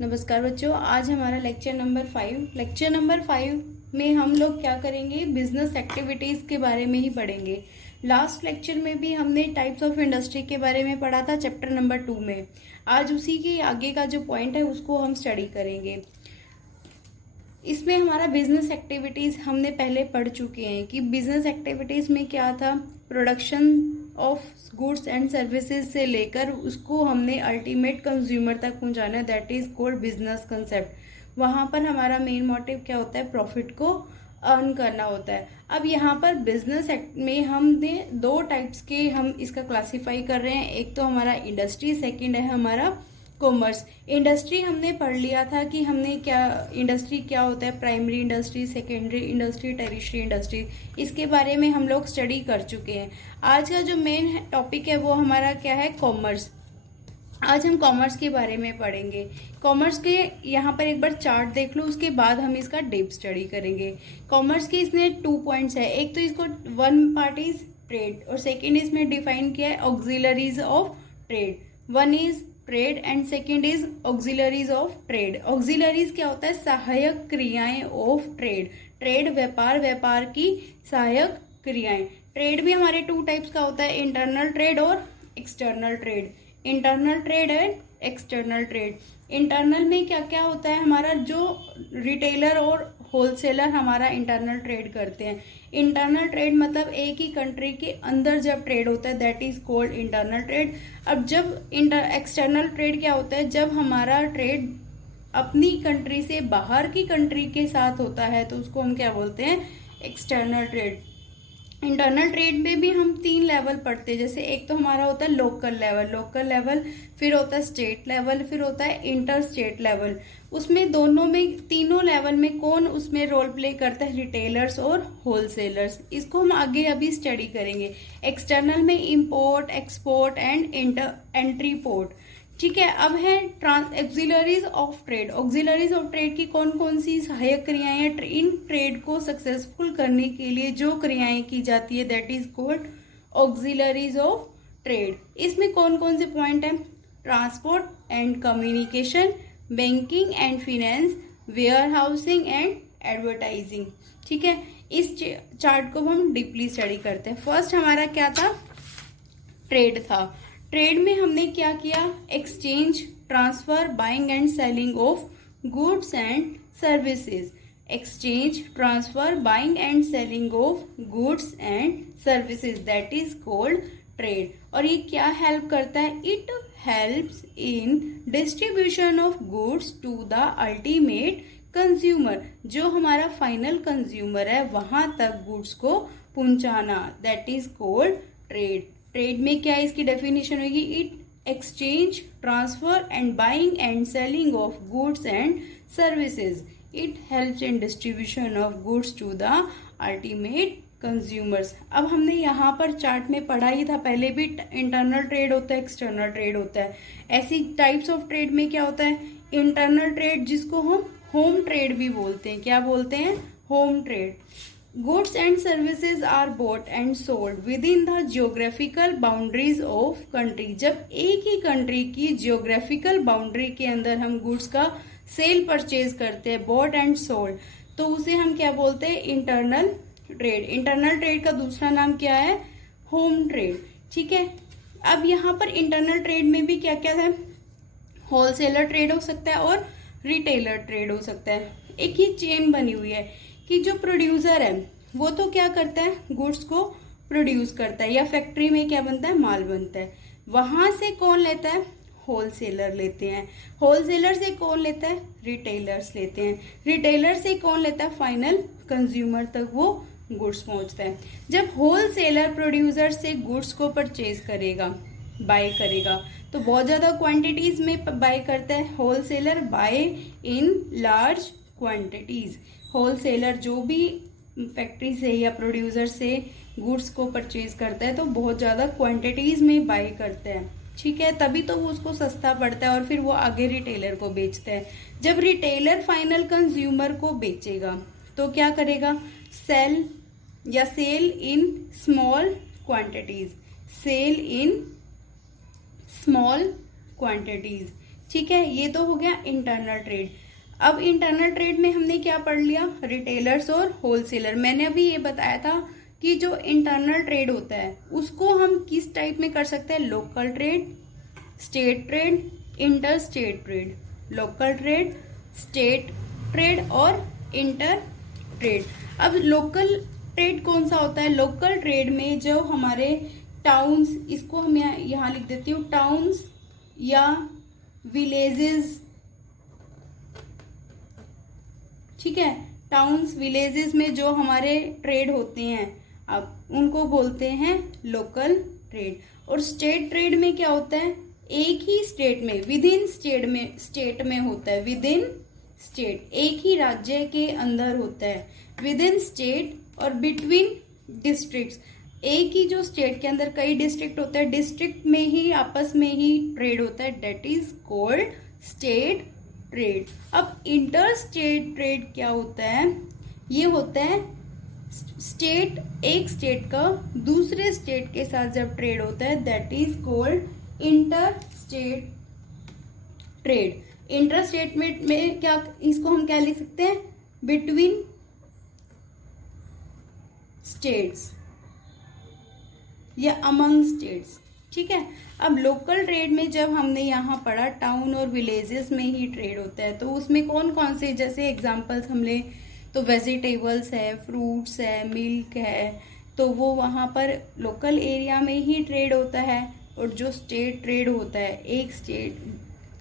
नमस्कार बच्चों, आज हमारा लेक्चर नंबर 5 में हम लोग क्या करेंगे, बिजनेस एक्टिविटीज़ के बारे में ही पढ़ेंगे। लास्ट लेक्चर में भी हमने टाइप्स ऑफ इंडस्ट्री के बारे में पढ़ा था चैप्टर नंबर 2 में। आज उसी के आगे का जो पॉइंट है उसको हम स्टडी करेंगे। इसमें हमारा बिजनेस एक्टिविटीज़ हमने पहले पढ़ चुके हैं कि बिजनेस एक्टिविटीज़ में क्या था, production of goods and services से लेकर उसको हमने अल्टीमेट कंज्यूमर तक पहुंचाना, that is called business concept. वहाँ पर हमारा मेन मोटिव क्या होता है, प्रॉफिट को अर्न करना होता है। अब यहाँ पर बिजनेस में हमने दो टाइप्स के हम इसका क्लासीफाई कर रहे हैं। एक तो हमारा इंडस्ट्री, सेकंड है हमारा कॉमर्स। इंडस्ट्री हमने पढ़ लिया था कि हमने क्या इंडस्ट्री क्या होता है, primary industry, secondary industry, tertiary industry, इसके बारे में हम लोग स्टडी कर चुके हैं। आज का जो मेन टॉपिक है वो हमारा क्या है, कॉमर्स। आज हम कॉमर्स के बारे में पढ़ेंगे। कॉमर्स के यहाँ पर एक बार चार्ट देख लो, उसके बाद हम इसका डीप स्टडी करेंगे। कॉमर्स के इसमें 2 पॉइंट्स है। एक तो इसको वन पार्ट इज ट्रेड और सेकेंड इसमें डिफाइन किया है auxiliaries of trade. One is trade and second is auxiliaries of trade. Auxiliaries क्या होता है, सहायक क्रियाएं ऑफ ट्रेड। ट्रेड व्यापार, व्यापार की सहायक क्रियाएं। ट्रेड भी हमारे 2 टाइप्स का होता है, इंटरनल ट्रेड और external trade. Internal trade and external trade. Internal में क्या क्या होता है, हमारा जो रिटेलर और होलसेलर हमारा इंटरनल ट्रेड करते हैं। इंटरनल ट्रेड मतलब एक ही कंट्री के अंदर जब ट्रेड होता है, that is called internal trade. अब जब एक्सटर्नल ट्रेड क्या होता है, जब हमारा ट्रेड अपनी कंट्री से बाहर की कंट्री के साथ होता है तो उसको हम क्या बोलते हैं, एक्सटर्नल ट्रेड। इंटरनल ट्रेड में भी हम 3 लेवल पढ़ते हैं। जैसे एक तो हमारा होता है लोकल लेवल, फिर होता है स्टेट लेवल, फिर होता है इंटर स्टेट लेवल। उसमें दोनों में, तीनों लेवल में कौन उसमें रोल प्ले करता है, रिटेलर्स और होलसेलर्स। इसको हम आगे अभी स्टडी करेंगे। एक्सटर्नल में import, export and entry port. ठीक है। अब है auxiliaries of trade. Auxiliaries of trade की कौन कौन सी सहायक क्रियाएं हैं इन ट्रेड को सक्सेसफुल करने के लिए जो क्रियाएं की जाती है, that is called auxiliaries of trade. इसमें कौन कौन से पॉइंट हैं, transport and communication, banking and finance, warehousing and advertising. ठीक है। इस चार्ट को हम डीपली स्टडी करते हैं। फर्स्ट हमारा क्या था, ट्रेड था। ट्रेड में हमने क्या किया, exchange, transfer, buying and selling of goods and services. Exchange, transfer, buying and selling of goods and services, that is called trade. और ये क्या हेल्प करता है, it helps in distribution of goods to the ultimate consumer. जो हमारा final consumer है वहां तक गुड्स को पहुंचाना, that is called trade. Trade में क्या इसकी डेफिनेशन होगी, it exchange, transfer and buying and selling of goods and services. It helps in distribution of goods to the ultimate consumers. अब हमने यहाँ पर चार्ट में पढ़ा ही था पहले भी, इंटरनल ट्रेड होता है, एक्सटर्नल ट्रेड होता है। ऐसी टाइप्स ऑफ ट्रेड में क्या होता है, इंटरनल ट्रेड जिसको हम होम ट्रेड भी बोलते हैं। क्या बोलते हैं, home trade. Goods and services are bought and sold within the geographical boundaries of country। जब एक ही कंट्री की जियोग्राफिकल बाउंड्री के अंदर हम गुड्स का सेल परचेज करते हैं, bought and sold, तो उसे हम क्या बोलते हैं, इंटरनल ट्रेड। इंटरनल ट्रेड का दूसरा नाम क्या है, होम ट्रेड। ठीक है। अब यहाँ पर इंटरनल ट्रेड में भी क्या क्या है, होलसेलर ट्रेड हो सकता है और रिटेलर ट्रेड हो सकता है। एक ही चेन बनी हुई है कि जो प्रोड्यूसर है वो तो क्या करता है, गुड्स को प्रोड्यूस करता है, या फैक्ट्री में क्या बनता है, माल बनता है। वहां से कौन लेता है, होलसेलर लेते हैं। होलसेलर से कौन लेता है, रिटेलर्स लेते हैं। रिटेलर से कौन लेता है, फाइनल कंज्यूमर तक वो गुड्स पहुंचता है। जब होलसेलर प्रोड्यूसर से गुड्स को परचेज करेगा, बाय करेगा, तो बहुत ज्यादा क्वांटिटीज में बाय करता है। Wholesaler buy in large quantities. Wholesaler जो भी फैक्ट्री से या प्रोड्यूसर से गुड्स को परचेज करता है तो बहुत ज़्यादा क्वांटिटीज़ में बाय करता है। ठीक है। तभी तो वो उसको सस्ता पड़ता है और फिर वो आगे रिटेलर को बेचता है। जब रिटेलर फाइनल कंज्यूमर को बेचेगा तो क्या करेगा, सेल या sell in small quantities. Sell in small quantities. ठीक है, ये तो हो गया इंटरनल ट्रेड। अब इंटरनल ट्रेड में हमने क्या पढ़ लिया, रिटेलर्स और होलसेलर। मैंने अभी ये बताया था कि जो इंटरनल ट्रेड होता है उसको हम किस टाइप में कर सकते हैं, local trade, state trade, inter state trade. Local trade, state trade और इंटर ट्रेड। अब लोकल ट्रेड कौन सा होता है, लोकल ट्रेड में जो हमारे टाउन्स, इसको हम यहाँ लिख देती हूँ, टाउन्स या विलेजेस, ठीक है, टाउन्स विलेजेस में जो हमारे ट्रेड होते हैं अब उनको बोलते हैं लोकल ट्रेड। और स्टेट ट्रेड में क्या होता है, एक ही स्टेट में, विद इन स्टेट में होता है, विद इन स्टेट, एक ही राज्य के अंदर होता है, विद इन स्टेट और बिटवीन डिस्ट्रिक्ट्स। एक ही जो स्टेट के अंदर कई डिस्ट्रिक्ट होते हैं, डिस्ट्रिक्ट में ही आपस में ही ट्रेड होता है, that is called state trade. अब इंटर स्टेट ट्रेड क्या होता है, ये होता है स्टेट, एक स्टेट का दूसरे स्टेट के साथ जब ट्रेड होता है, that is called inter state trade. Inter state में क्या, इसको हम क्या लिख सकते हैं, बिटवीन स्टेट्स या अमंग स्टेट्स, ठीक है। अब लोकल ट्रेड में जब हमने यहाँ पढ़ा टाउन और विलेजेस में ही ट्रेड होता है, तो उसमें कौन कौन से, जैसे एग्जांपल्स हम ले तो वेजिटेबल्स है, फ्रूट्स है, मिल्क है, तो वो वहाँ पर लोकल एरिया में ही ट्रेड होता है। और जो स्टेट ट्रेड होता है, एक स्टेट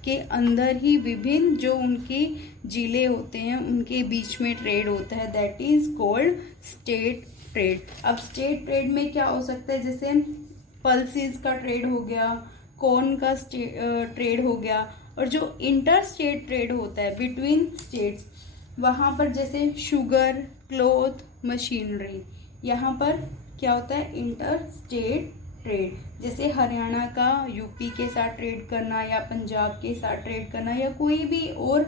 के अंदर ही विभिन्न जो उनके जिले होते हैं उनके बीच में ट्रेड होता है, that is called state trade. अब स्टेट ट्रेड में क्या हो सकता है, जैसे पल्सेस का ट्रेड हो गया, कॉर्न का ट्रेड हो गया। और जो इंटर स्टेट ट्रेड होता है बिटवीन स्टेट्स, वहाँ पर जैसे शुगर, क्लॉथ, मशीनरी, यहाँ पर क्या होता है, इंटर स्टेट ट्रेड। जैसे हरियाणा का यूपी के साथ ट्रेड करना या पंजाब के साथ ट्रेड करना या कोई भी और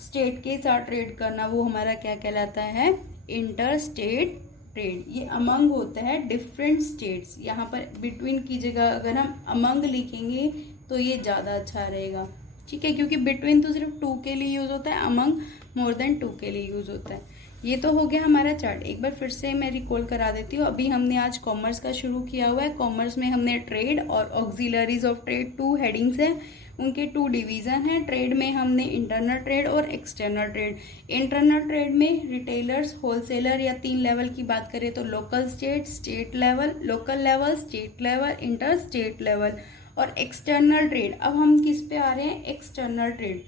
स्टेट के साथ ट्रेड करना, वो हमारा क्या कहलाता है, इंटर स्टेट ट्रेड। ये अमंग होता है डिफरेंट स्टेट्स। यहाँ पर बिटवीन की जगह अगर हम अमंग लिखेंगे तो ये ज़्यादा अच्छा रहेगा, ठीक है, क्योंकि बिटवीन तो सिर्फ 2 के लिए यूज़ होता है, अमंग मोर देन 2 के लिए यूज़ होता है। ये तो हो गया हमारा चार्ट। एक बार फिर से मैं रिकॉल करा देती हूँ। अभी हमने आज कॉमर्स का शुरू किया हुआ है। कॉमर्स में हमने ट्रेड और ऑक्सिलरीज ऑफ ट्रेड 2 हेडिंग्स हैं, उनके 2 डिवीज़न हैं। ट्रेड में हमने इंटरनल ट्रेड और एक्सटर्नल ट्रेड। इंटरनल ट्रेड में रिटेलर्स, होलसेलर या 3 लेवल की बात करें तो local state, state level, local level, state level, inter state level. और एक्सटर्नल ट्रेड, अब हम किस पे आ रहे हैं, एक्सटर्नल ट्रेड।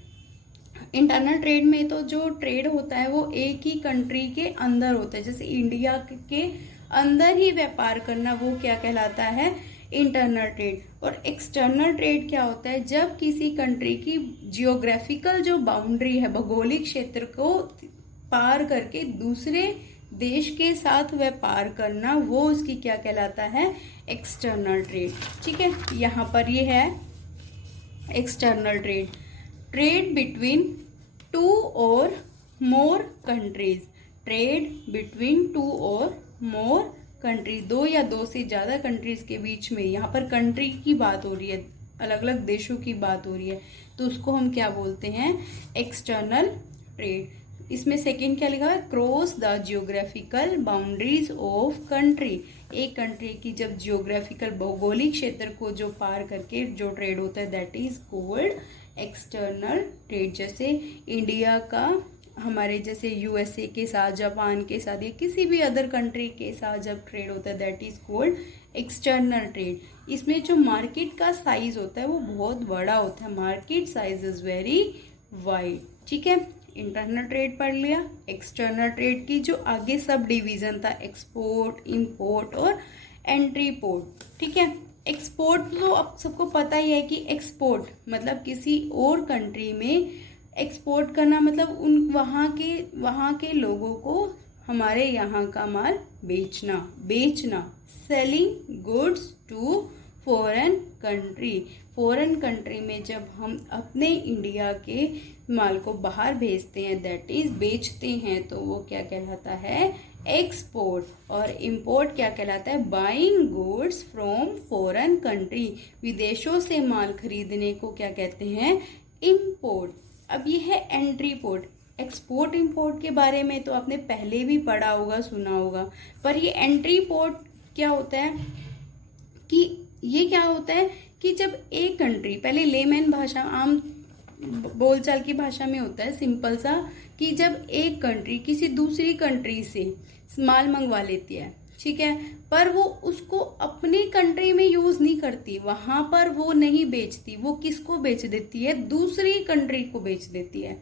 इंटरनल ट्रेड में तो जो ट्रेड होता है वो एक ही कंट्री के अंदर होता है, जैसे इंडिया के अंदर ही व्यापार करना, वो क्या कहलाता है, इंटरनल ट्रेड। और एक्सटर्नल ट्रेड क्या होता है, जब किसी कंट्री की जियोग्राफिकल जो बाउंड्री है, भौगोलिक क्षेत्र को पार करके दूसरे देश के साथ व्यापार करना, वो उसकी क्या कहलाता है, एक्सटर्नल ट्रेड, ठीक है। यहाँ पर ये है एक्सटर्नल ट्रेड, ट्रेड बिटवीन 2 और मोर कंट्रीज। ट्रेड बिटवीन 2 और मोर कंट्रीज, 2 या 2 से ज़्यादा कंट्रीज के बीच में। यहाँ पर कंट्री की बात हो रही है, अलग अलग देशों की बात हो रही है, तो उसको हम क्या बोलते हैं, एक्सटर्नल ट्रेड। इसमें सेकंड क्या लिखा है, cross the geographical boundaries of country. एक कंट्री की जब जियोग्राफिकल भौगोलिक क्षेत्र को जो पार करके जो ट्रेड होता है, that is called external trade. जैसे इंडिया का हमारे जैसे यूएसए के साथ, जापान के साथ या किसी भी अदर कंट्री के साथ जब ट्रेड होता है, that is called external trade. इसमें जो मार्केट का साइज होता है वो बहुत बड़ा होता है, market size is very wide, ठीक है। इंटरनल ट्रेड पढ़ लिया। एक्सटर्नल ट्रेड की जो आगे सब डिवीजन था, एक्सपोर्ट, इंपोर्ट और एंट्री पोर्ट, ठीक है। एक्सपोर्ट तो अब सबको पता ही है कि एक्सपोर्ट मतलब किसी और कंट्री में एक्सपोर्ट करना, मतलब उन वहाँ के लोगों को हमारे यहाँ का माल बेचना, selling goods to foreign country. Foreign country में जब हम अपने इंडिया के माल को बाहर भेजते हैं, दैट इज बेचते हैं, तो वो क्या कहलाता है, एक्सपोर्ट। और इंपोर्ट क्या कहलाता है, buying goods from foreign country. विदेशों से माल खरीदने को क्या कहते हैं, इम्पोर्ट, अब ये है एंट्री पोर्ट। एक्सपोर्ट इंपोर्ट के बारे में तो आपने पहले भी पढ़ा होगा, सुना होगा, पर ये एंट्री पोर्ट क्या होता है कि ये क्या होता है कि जब एक कंट्री, पहले लेमैन भाषा, आम बोलचाल की भाषा में होता है सिंपल सा, कि जब एक कंट्री किसी दूसरी कंट्री से माल मंगवा लेती है, ठीक है, पर वो उसको अपनी कंट्री में यूज नहीं करती, वहां पर वो नहीं बेचती, वो किसको बेच देती है, दूसरी कंट्री को बेच देती है।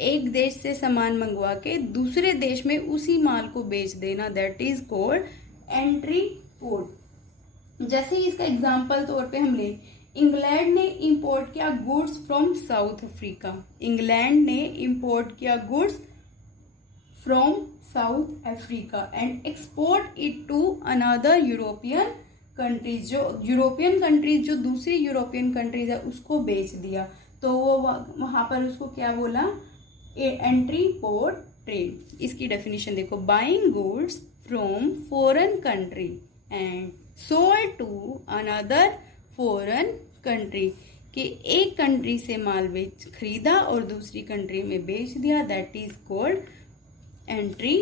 एक देश से सामान मंगवा के दूसरे देश में उसी माल को बेच देना, that is called entry port. जैसे इसका एग्जांपल तौर पे हम ले, इंग्लैंड ने इंपोर्ट किया goods from South Africa, England ने इंपोर्ट किया goods from South Africa and export it to another European countries, जो यूरोपियन कंट्रीज, जो दूसरी यूरोपियन कंट्रीज है उसको बेच दिया, तो वो वहां पर उसको क्या बोला, एंट्री पोर्ट ट्रेड। इसकी डेफिनेशन देखो, buying goods from foreign country and sold to another foreign country, कि एक कंट्री से माल खरीदा और दूसरी कंट्री में बेच दिया, that is called entry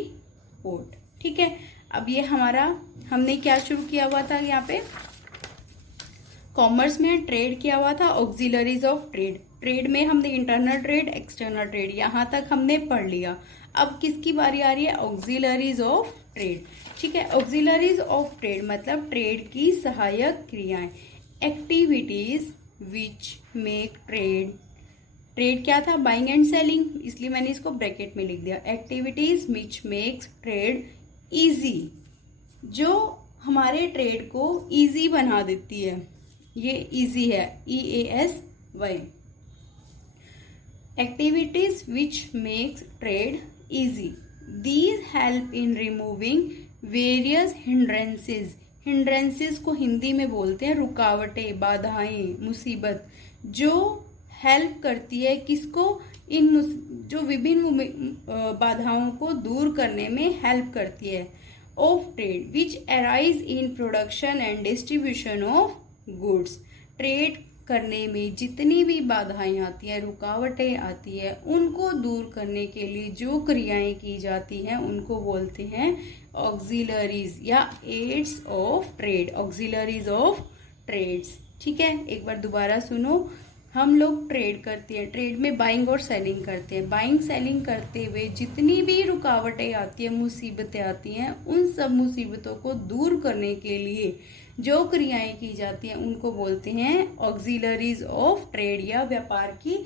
port. ठीक है, अब ये हमारा, हमने क्या शुरू किया हुआ था, यहाँ पे कॉमर्स में ट्रेड किया हुआ था, ऑक्सिलरीज ऑफ ट्रेड। ट्रेड में हमने इंटरनल ट्रेड, एक्सटर्नल ट्रेड, यहाँ तक हमने पढ़ लिया। अब किसकी बारी आ रही है, ऑक्सिलरीज ऑफ ट्रेड। ठीक है, ऑक्सिलरीज ऑफ ट्रेड मतलब ट्रेड की सहायक क्रियाएं, activities which make trade. Trade क्या था, बाइंग एंड सेलिंग, इसलिए मैंने इसको ब्रैकेट में लिख दिया, activities which makes trade easy, जो हमारे ट्रेड को इजी बना देती है, ये इजी है, EASY। Activities which makes trade easy, these help in removing various hindrances. Hindrances को हिंदी में बोलते हैं रुकावटें, बाधाएं, मुसीबत, जो हेल्प करती है किसको, इन जो विभिन्न बाधाओं को दूर करने में हेल्प करती है, of trade which arise in production and distribution of goods. Trade करने में जितनी भी बाधाएं आती हैं, रुकावटें आती है, उनको दूर करने के लिए जो क्रियाएं की जाती हैं उनको बोलते हैं ऑक्सिलरीज या aids of trade, auxiliaries of trades. ठीक है, एक बार दोबारा सुनो, हम लोग ट्रेड करते हैं, ट्रेड में बाइंग और सेलिंग करते हैं, बाइंग सेलिंग करते हुए जितनी भी रुकावटें आती हैं, मुसीबतें आती हैं, उन सब मुसीबतों को दूर करने के लिए जो क्रियाएं की जाती हैं उनको बोलते हैं ऑक्सिलरीज ऑफ ट्रेड या व्यापार की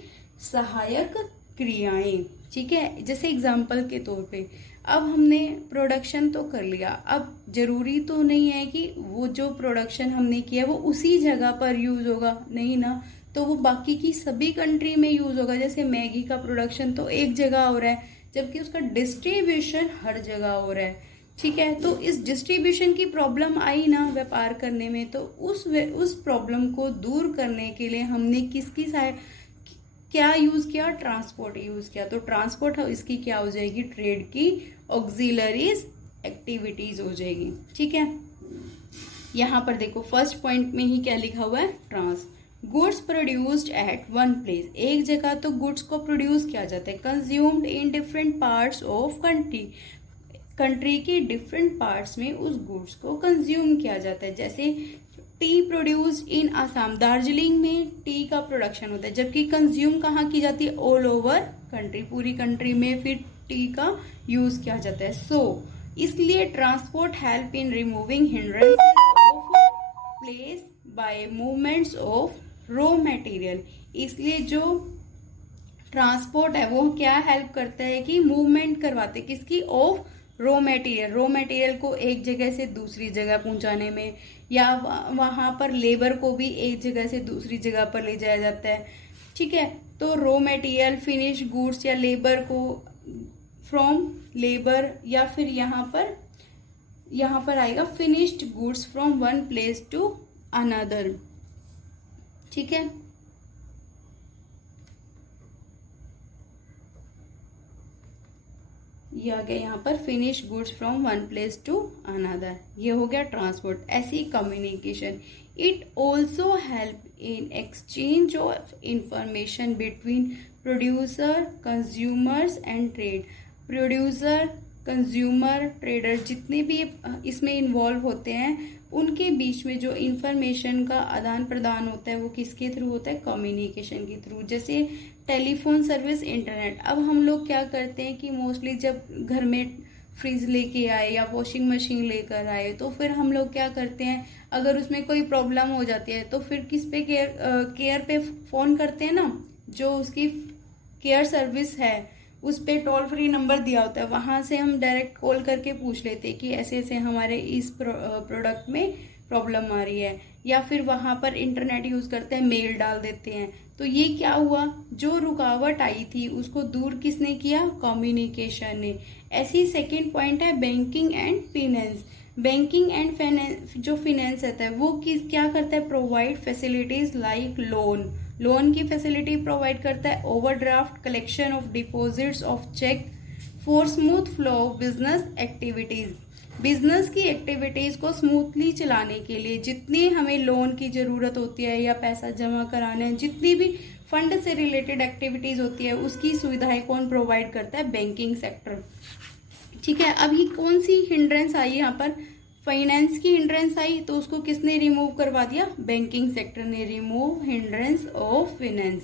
सहायक क्रियाएं। ठीक है, जैसे एग्जाम्पल के तौर पे, अब हमने प्रोडक्शन तो कर लिया, अब जरूरी तो नहीं है कि वो जो प्रोडक्शन हमने किया वो उसी जगह पर यूज होगा, नहीं ना, तो वो बाकी की सभी कंट्री में यूज होगा। जैसे मैगी का प्रोडक्शन तो एक जगह हो रहा है, जबकि उसका डिस्ट्रीब्यूशन हर जगह हो रहा है। ठीक है, तो इस डिस्ट्रीब्यूशन की प्रॉब्लम आई ना व्यापार करने में, तो उस प्रॉब्लम को दूर करने के लिए हमने किसकी क्या यूज किया, ट्रांसपोर्ट यूज किया। तो ट्रांसपोर्ट इसकी क्या हो जाएगी, ट्रेड की ऑक्सिलरीज एक्टिविटीज हो जाएगी। ठीक है, यहाँ पर देखो फर्स्ट पॉइंट में ही क्या लिखा हुआ है, trans, goods produced at one place, एक जगह तो गुड्स को प्रोड्यूस किया जाता है, consumed in different parts of country, country के डिफरेंट पार्ट्स में उस गुड्स को कंज्यूम किया जाता है। जैसे tea produced in Assam, Darjeeling में टी का प्रोडक्शन होता है, जबकि कंज्यूम कहाँ की जाती है, ऑल ओवर कंट्री, पूरी कंट्री में फिर टी का यूज किया जाता है। सो इसलिए transport help in removing hindrances of place by movements of raw material, इसलिए जो ट्रांसपोर्ट है वो क्या हेल्प करता है कि मूवमेंट करवाते किसकी, of raw material, raw material को एक जगह से दूसरी जगह पहुंचाने में, या वहां पर लेबर को भी एक जगह से दूसरी जगह पर ले जाया जाता है। ठीक है, तो रॉ मटेरियल, फिनिश गुड्स या लेबर को फ्रॉम लेबर, या फिर यहाँ पर आएगा finished goods from one place to another. ठीक है, ये आ गया यहाँ पर finish goods from one place to another, ये हो गया ट्रांसपोर्ट। ऐसी communication, it also help in exchange of information between producer, consumers and trade. Producer, consumer, trader जितने भी इसमें इन्वॉल्व होते हैं उनके बीच में जो इंफॉर्मेशन का आदान प्रदान होता है वो किसके थ्रू होता है? कम्युनिकेशन के थ्रू। जैसे टेलीफोन सर्विस, इंटरनेट। अब हम लोग क्या करते हैं कि मोस्टली जब घर में फ्रिज लेके आए या वॉशिंग मशीन लेकर आए तो फिर हम लोग क्या करते हैं, अगर उसमें कोई प्रॉब्लम हो जाती है तो फिर किस पे केयर पे फ़ोन करते हैं ना, जो उसकी केयर सर्विस है उस पे टोल फ्री नंबर दिया होता है, वहाँ से हम डायरेक्ट कॉल करके पूछ लेते हैं कि ऐसे ऐसे हमारे इस प्रोडक्ट में प्रॉब्लम आ रही है, या फिर वहाँ पर इंटरनेट यूज़ करते हैं, मेल डाल देते हैं। तो ये क्या हुआ, जो रुकावट आई थी उसको दूर किसने किया? कम्युनिकेशन ने। ऐसी सेकंड पॉइंट है banking and finance. Banking and finance, जो फिनेंस रहता है वो क्या करता है? Provide facilities like loan. Loan की फैसिलिटी प्रोवाइड करता है, overdraft, collection of deposits of cheque for smooth flow of business activities. Business की एक्टिविटीज को स्मूथली चलाने के लिए जितनी हमें लोन की जरूरत होती है या पैसा जमा कराना है, जितनी भी फंड से रिलेटेड एक्टिविटीज होती है उसकी सुविधाएं कौन प्रोवाइड करता है? Banking sector. ठीक है, अब ये कौन सी हिंड्रेंस आई यहाँ पर? फाइनेंस की हिंड्रेंस आई, तो उसको किसने रिमूव करवा दिया? बैंकिंग सेक्टर ने। Remove hindrance of finance.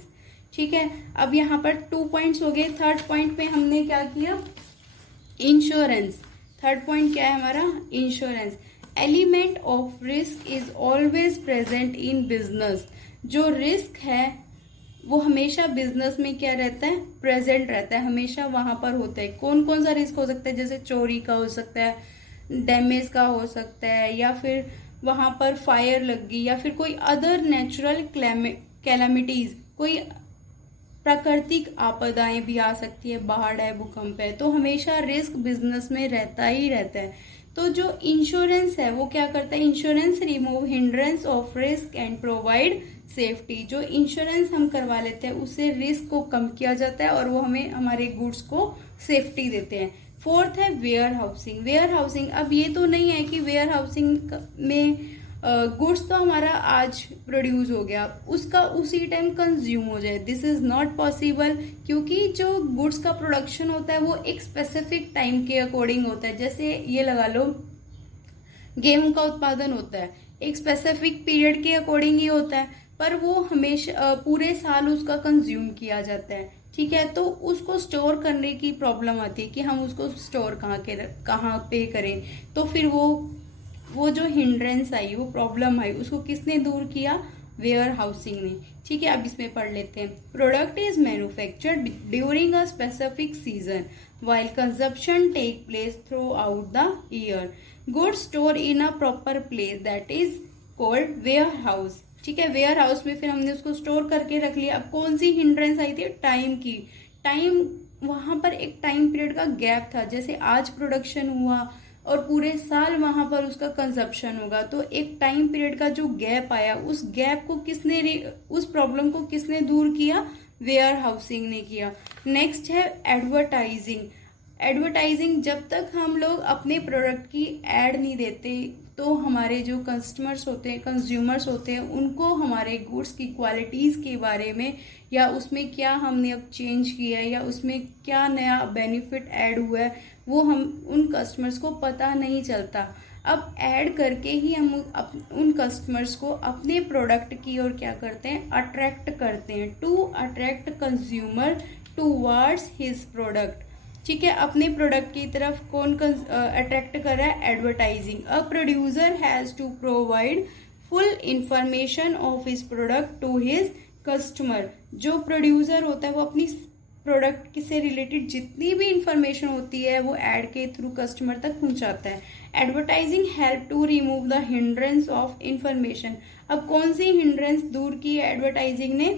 ठीक है, अब यहाँ पर 2 पॉइंट्स हो गए। थर्ड पॉइंट पे हमने क्या किया? इंश्योरेंस। थर्ड पॉइंट क्या है हमारा? Insurance. Element of risk is always present in business. जो रिस्क है वो हमेशा बिजनेस में क्या रहता है? प्रेजेंट रहता है, हमेशा वहां पर होता है। कौन कौन सा रिस्क हो सकता है? जैसे चोरी का हो सकता है, डैमेज का हो सकता है, या फिर वहां पर फायर लग गई, या फिर कोई अदर नेचुरल कैलामिटीज, कोई प्राकृतिक आपदाएं भी आ सकती है, बाढ़ है, भूकंप है। तो हमेशा रिस्क बिजनेस में रहता ही रहता है। तो जो इंश्योरेंस है वो क्या करता है? Insurance remove hindrance of risk and provide safety. जो इंश्योरेंस हम करवा लेते हैं उससे रिस्क को कम किया जाता है और वो हमें हमारे गुड्स को सेफ्टी देते हैं। फोर्थ है वेयर हाउसिंग। वेयर हाउसिंग, अब ये तो नहीं है कि वेयर हाउसिंग में गुड्स तो हमारा आज प्रोड्यूस हो गया, उसका उसी टाइम कंज्यूम हो जाए, दिस इज नॉट पॉसिबल। क्योंकि जो गुड्स का प्रोडक्शन होता है वो एक स्पेसिफिक टाइम के अकॉर्डिंग होता है। जैसे ये लगा लो, गेहूं का उत्पादन होता है एक स्पेसिफिक पीरियड के अकॉर्डिंग ही होता है, पर वो हमेशा पूरे साल उसका कंज्यूम किया जाता है। ठीक है, तो उसको स्टोर करने की प्रॉब्लम आती है कि हम उसको स्टोर कहाँ पे करें। तो फिर वो जो हिंड्रेंस आई, वो प्रॉब्लम आई, उसको किसने दूर किया? वेयर हाउसिंग ने। ठीक है, अब इसमें पढ़ लेते हैं। Product is manufactured during a specific season while consumption take place throughout the year. Goods stored in a proper place that is called warehouse. ठीक है, वेयर हाउस में फिर हमने उसको स्टोर करके रख लिया। अब कौन सी हिंड्रेंस आई थी? टाइम की। टाइम, वहां पर एक टाइम पीरियड का गैप था, जैसे आज प्रोडक्शन हुआ और पूरे साल वहां पर उसका कंजप्शन होगा, तो एक टाइम पीरियड का जो गैप आया, उस गैप को उस प्रॉब्लम को किसने दूर किया? वेयर हाउसिंग ने किया। नेक्स्ट है एडवर्टाइजिंग। एडवर्टाइजिंग, जब तक हम लोग अपने प्रोडक्ट की एड नहीं देते तो हमारे जो कस्टमर्स होते हैं, कंज्यूमर्स होते हैं, उनको हमारे गुड्स की क्वालिटीज़ के बारे में, या उसमें क्या हमने अब चेंज किया है, या उसमें क्या नया बेनिफिट ऐड हुआ है, वो हम उन कस्टमर्स को पता नहीं चलता। अब ऐड करके ही हम उन कस्टमर्स को अपने प्रोडक्ट की ओर क्या करते हैं? अट्रैक्ट करते हैं। To attract consumer towards his product. ठीक है, अपने प्रोडक्ट की तरफ कौन अट्रैक्ट कर रहा है? Advertising. A producer has to provide full information of his product to his customer. जो प्रोड्यूसर होता है वो अपनी प्रोडक्ट से रिलेटेड जितनी भी इंफॉर्मेशन होती है वो एड के थ्रू कस्टमर तक पहुंचाता है। Advertising help to remove the hindrance of information. अब कौन सी हिंड्रेंस दूर की है एडवर्टाइजिंग ने?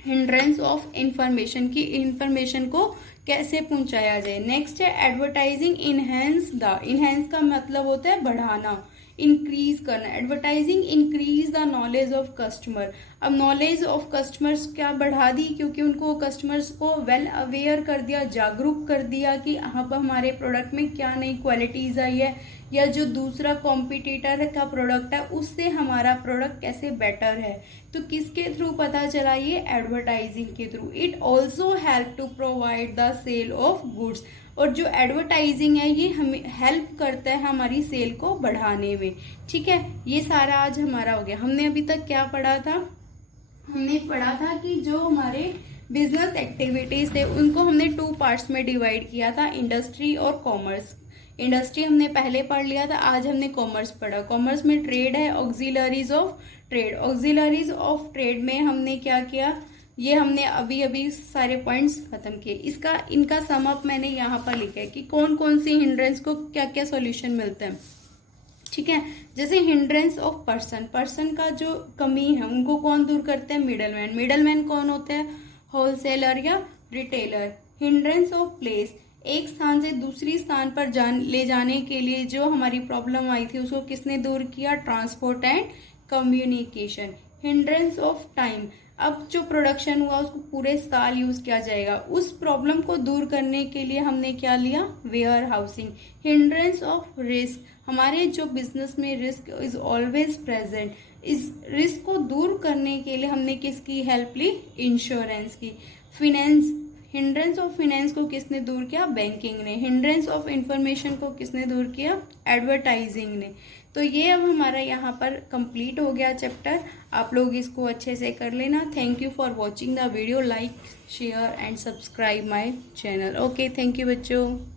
हिंड्रेंस ऑफ इंफॉर्मेशन की, इंफॉर्मेशन को कैसे पहुंचाया जाए। नेक्स्ट है एडवर्टाइजिंग इनहेंस द। इनहेंस का मतलब होता है बढ़ाना। इंक्रीज करना, advertising increase the knowledge of customer. अब नॉलेज ऑफ कस्टमर्स क्या बढ़ा दी, क्योंकि उनको कस्टमर्स को वेल अवेयर कर दिया, जागरूक कर दिया कि अब हमारे प्रोडक्ट में क्या नई क्वालिटीज आई है, या जो दूसरा कॉम्पिटिटर का प्रोडक्ट है उससे हमारा प्रोडक्ट कैसे बेटर है। तो किसके थ्रू पता चला, ये एडवर्टाइजिंग के थ्रू। It also help to provide the sale of goods, और जो एडवर्टाइजिंग है ये हमें हेल्प करता है हमारी सेल को बढ़ाने में। ठीक है, ये सारा आज हमारा हो गया। हमने अभी तक क्या पढ़ा था, हमने पढ़ा था कि जो हमारे बिजनेस एक्टिविटीज थे उनको हमने 2 पार्ट्स में डिवाइड किया था, इंडस्ट्री और कॉमर्स। इंडस्ट्री हमने पहले पढ़ लिया था, आज हमने कॉमर्स पढ़ा। कॉमर्स में ट्रेड है, auxiliaries of trade. Auxiliaries of trade में हमने क्या किया, ये हमने अभी अभी सारे पॉइंट्स खत्म किए। इनका सम अप मैंने यहाँ पर लिखा है कि कौन कौन सी हिंड्रेंस को क्या क्या सॉल्यूशन मिलते हैं। ठीक है, जैसे हिंड्रेंस ऑफ पर्सन का जो कमी है उनको कौन दूर करते हैं, मिडलमैन कौन होते हैं, होलसेलर या रिटेलर। हिंड्रेंस ऑफ प्लेस, एक स्थान से दूसरी स्थान पर ले जाने के लिए जो हमारी प्रॉब्लम आई थी उसको किसने दूर किया, transport and communication. Hindrance of time, अब जो प्रोडक्शन हुआ उसको पूरे साल यूज किया जाएगा, उस प्रॉब्लम को दूर करने के लिए हमने क्या लिया, warehousing. Hindrance of risk, हमारे जो बिजनेस में रिस्क इज ऑलवेज प्रेजेंट, इस रिस्क को दूर करने के लिए हमने किसकी हेल्प ली, इंश्योरेंस की। फिनेंस, हिंड्रेंस ऑफ फिनेंस को किसने दूर किया, बैंकिंग ने। हिंड्रेंस ऑफ इंफॉर्मेशन को किसने दूर किया, एडवर्टाइजिंग ने। तो ये अब हमारा यहाँ पर कंप्लीट हो गया चैप्टर। आप लोग इसको अच्छे से कर लेना। Thank you for watching the video. Like, share and subscribe my channel. Okay, thank you बच्चों।